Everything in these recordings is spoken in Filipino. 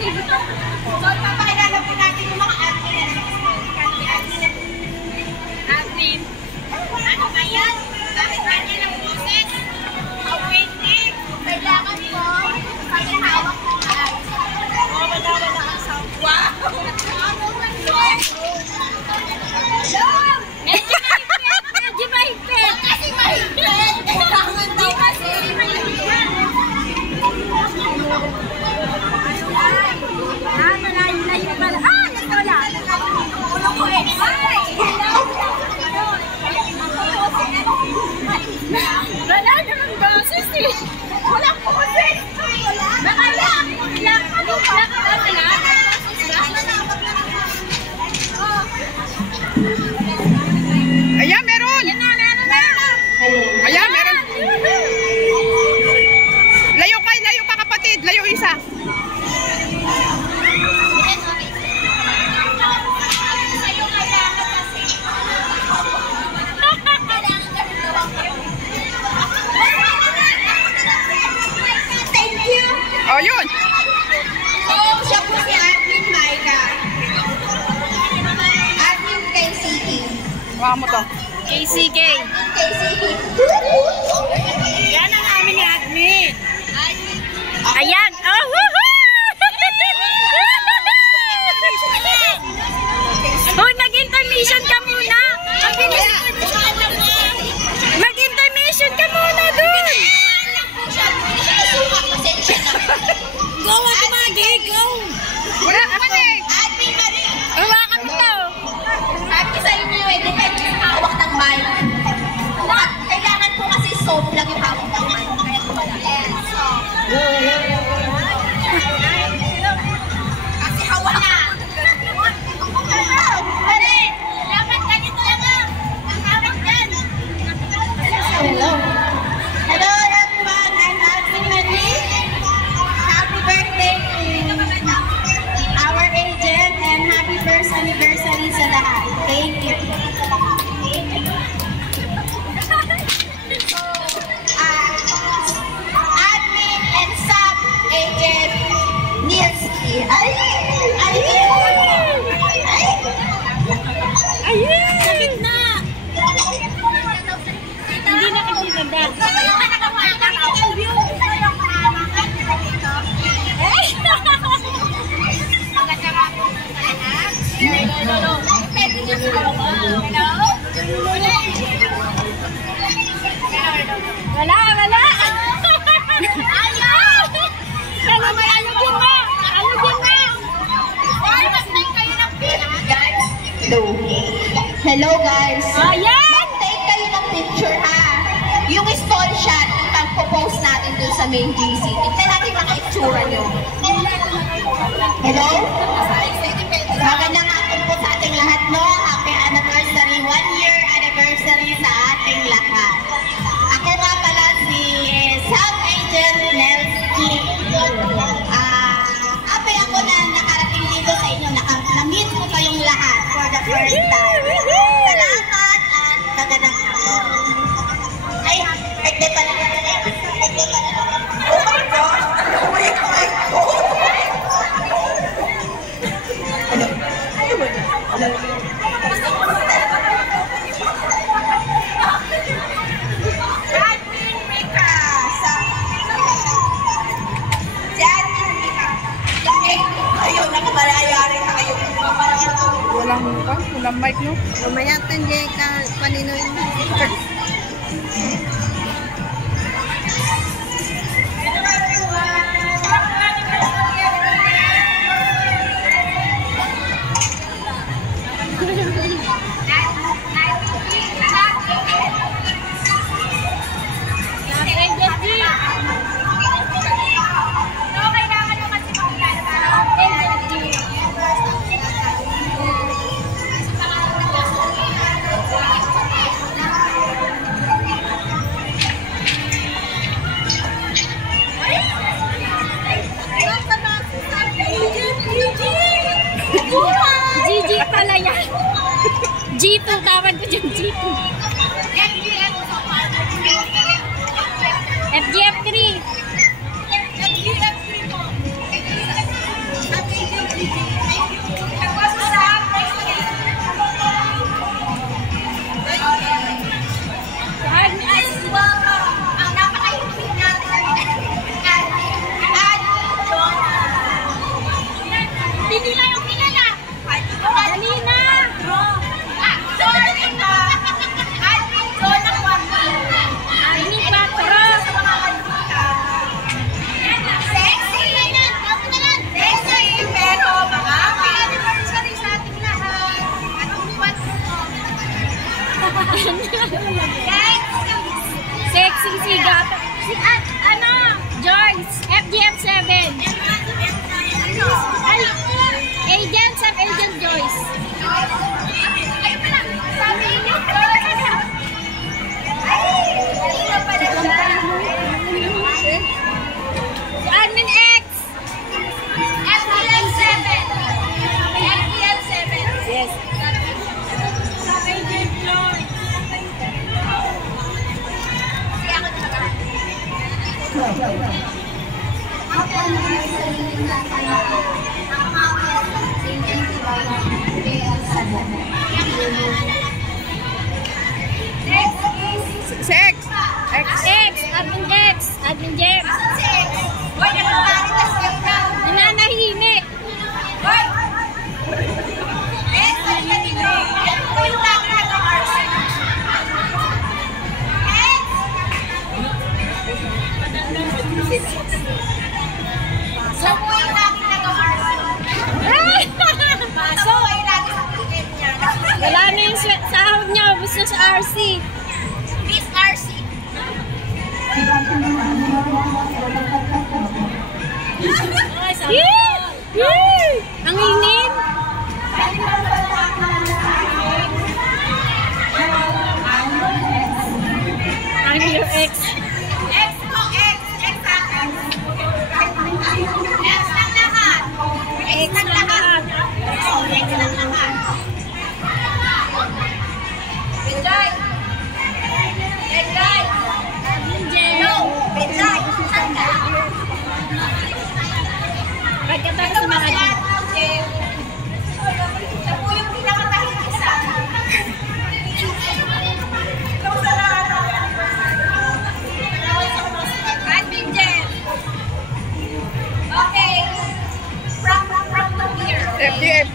So, ipapakilala po natin yung mga admin. Admin. Ano ba yan? Bakit kanya ng boses? Awaiting. Kailangan po. Kasi hawak mo nga ay. Wala ang sound. Wow! Medyo mahigpit. Kasi mahigpit. Kailangan daw kasi mahigpit. Malayo pala. Ito lang. Ulo ko eh. Wala naman boses eh. Walang boses. Nakala. Ayan, meron. Ayan, meron. Layo ka kapatid. Layo isa. Oh, yun. So, siya po si Admin Maika. Admin KCK. Wala mo to. KCK. KCK. Yan ang amin ni Admin. Ayan. Oh, woohoo! Hoy, mag-intermission ka muna. Mag-intermission ka muna dun. Go, Magi, go. Wala ka man eh. Admin Maria. Hawakan mo to. Sabi sa inyo eh, depende sa hawak ng mic. Kailangan po kasi soft lang yung hawak ng mic. Kaya po wala. Kasi hawak na. Dapat ganito lang ah. Ang hawak dyan. Hello. Hello everyone. I'm Admin Maria. Happy birthday to our agent and happy first anniversary sa lahat. Thank you. Admin and sub agent Nilski. Sa gitna. Hindi na kasi nanda. Wala. Ayaw! Alugin mo! Hello guys! Ayan! Mag-take kayo ng picture ha! Yung stall shot, ipag-post natin dun sa main GC. Tignan natin mga itsura nyo. Hello? Magandang hapon po sa ating lahat, no? Happy anniversary, 1-year anniversary sa ating lahat. Ako nga pala si Sub Agent Nelsky. Happy ako na nakarating dito sa inyo, na-meet ko kayong lahat for the first time. Salamat at magandang hapon. Ay, di pala. Oh my gosh! Oh my God! Admin Mika! Si Admin Mika. Ayun, nakabalayari na kayo. Walang mic, no? Mamaya tanjay ka paninoy mo. Gigi pala yan. G2, tawag ko dyan G2. FGF3. nagsisiga. Ano? Joyce, FGF7. Agent, Agent Joyce. Ay, pala. Sabi niyo. Admin X. FPL7. FPL7. Yes. Agent Joyce. Siya ako talaga. Sex. X, Admin X, Admin Jeff. Hoy, nakapari na siya na. Nananahimik. Hoy! Eh, saan yan dito? Ito yung lagi nag-ars. Eh! So, po yung lagi nag-ars. So, yung lagi sa pilit niya. Wala na yung sahod niya, gusto sa RC. Miss RC. Ang init. Armio X. X po, X. X ha? X lang lahat. X lang lahat. Oh, X lang lahat. Benjay. Benjay. No, Benjay. Saan ka? Pagkatapos sa mga Siya po yung pinakatahimik sa akin. Ikaw sa lahat. Admin Jen. Okay. From here. FGF.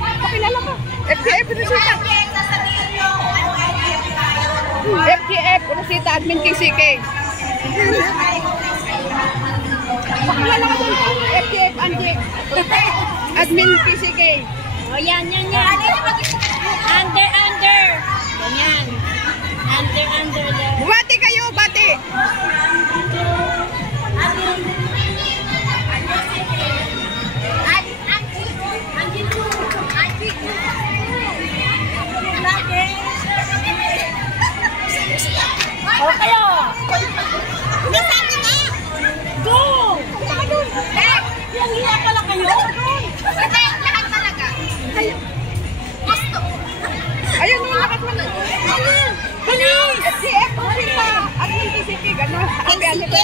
Pakilala ka. FGF, Rosita. Jen, sasabihin nyo kung ano IDF tayo. FGF, Rosita, Admin KCK. Pakilala ka doon. FGF, Angie. Admin KCK. O yan. Ano yung Under. Ganyan. Under there. Bumati kayo, bati. O kayo. Nasabi na! Go! Dek! Yung hiya pala kayo. Hindi, lahat talaga. Gusto. Ayun, yung lakas mo. Bilis! FGF, Rosita, Admin KCK. Gano'n. Ang KCK.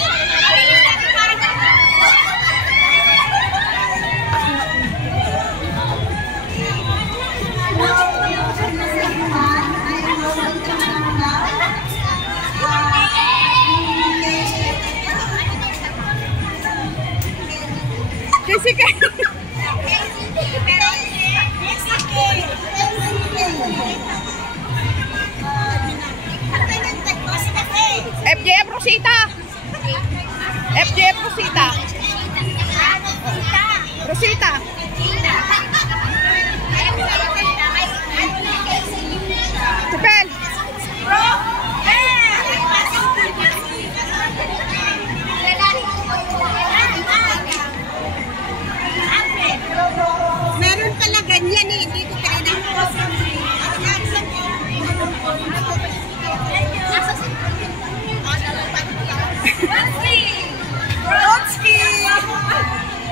FGF, Rosita. FGF, Rosita. Rosita. Chupel. Meron pala ganyan eh, hindi ko kailangan. Brodsky!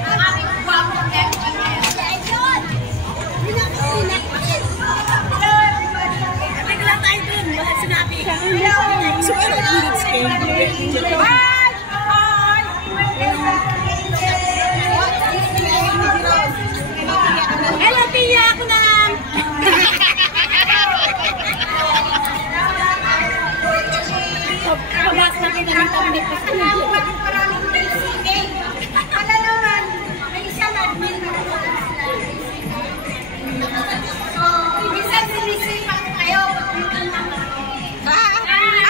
Ang aming gwapong bigla tayo dun, wala sinabi. Siguro Brodsky. Bye! Hello, Tia! Ako na lang! Pabas na kita ng tambit. Wala naman. May isang admin. Minsan sinisipan ko kayo.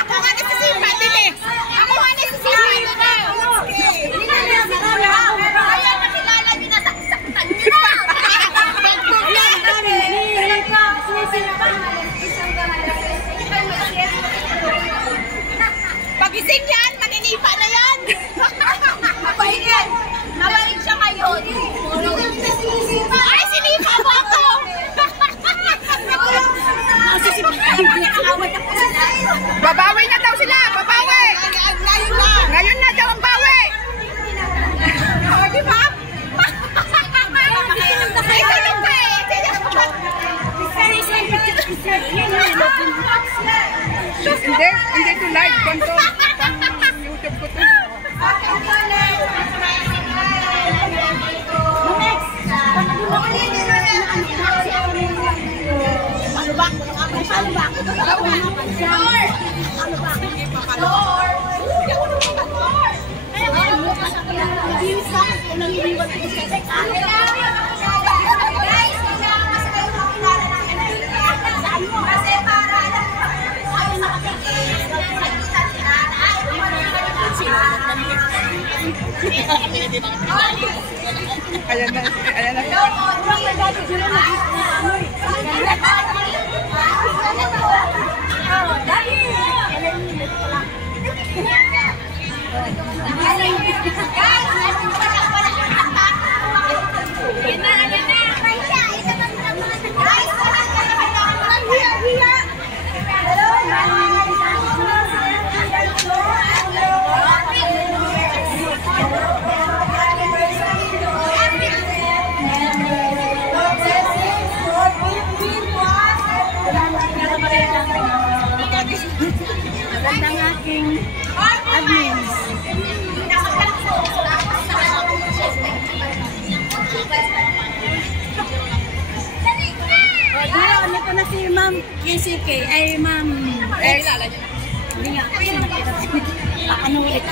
Ako nga nasisipan din eh. Ako nga nasisipan din eh. Kaya nakilala nyo na, saktan nyo na. Pag Gising yan! Maninipa na yan! Mabalik! Nabalik siya ngayon! Ay, sinipa mo ako! Babawi na daw sila! Babawi! Ngayon na daw ang bawi! O, di ba? Ay, tulog ka eh! Hindi to live. Ganto. Pang YouTube ko to. Ano ba? Ano ba? Ayan na. Ayan na. Gandang aking admins. Ano ko na si Ma'am KCK, ay Ma'am Eh, ilala niyo. Hindi nga, kasi nakita. Ano ulit?